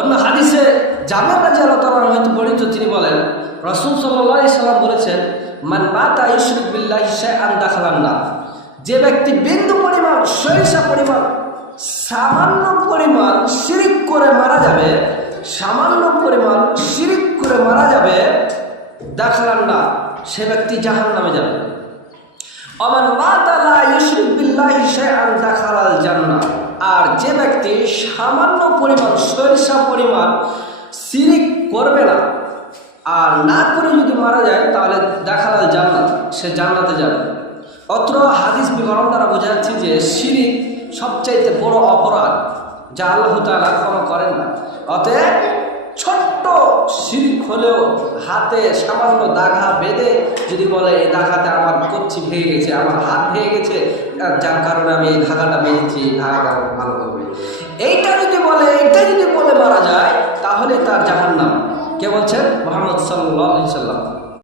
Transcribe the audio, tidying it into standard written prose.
অন্য হাদিসে জাবের রাদিয়াল্লাহু তাআলা হতে বর্ণিত, তিনি বলেন রাসূল সাল্লাল্লাহু আলাইহি সাল্লাম বলেছেন, মান মাতা ইউশরিক বিল্লাহি শাইআন দাখালান নার। যে ব্যক্তি বিন্দু পরিমাণ, সরিষা পরিমাণ, সামান্য পরিমাণ শিরিক করে মারা যাবে, সামান্য পরিমাণ শিরিক করে মারা যাবে, দাখালান নার, সে ব্যক্তি জাহান্নামে যাবে। ওমান মাতা লা ইউশরিক বিল্লাহি শাইআন দাখালাল জান্নাহ। আর যে ব্যক্তি সামান্য পরিমাণ, সরিষা পরিমাণ শিরিক করবে না আর না করে যদি মারা যায়, তাহলে দাখালাল জান্নাত, সে জান্নাতে যাবে। অত্র হাদিস বিবরণ দ্বারা বোঝা যাচ্ছে যে শিরিক সবচাইতে বড় অপরাধ, যা আল্লাহ তাআলা ক্ষমা করেন না। অতএব ছোট্ট শিরিক হলেও হাতে সামান্য দাগা বেঁধে যদি বলে এই দাগাতে আমার কচ্ছি ভেঙে গেছে, আমার হাত ভেঙে গেছে, যার কারণে আমি এই ধাগাটা বেঁধেছি, ধাগাটা ভালো করবে, এইটা যদি বলে মারা যায়, তাহলে তার জাহান্নাম। কে বলছেন? মুহাম্মদ সাল্লাল্লাহু আলাইহি সাল্লাম।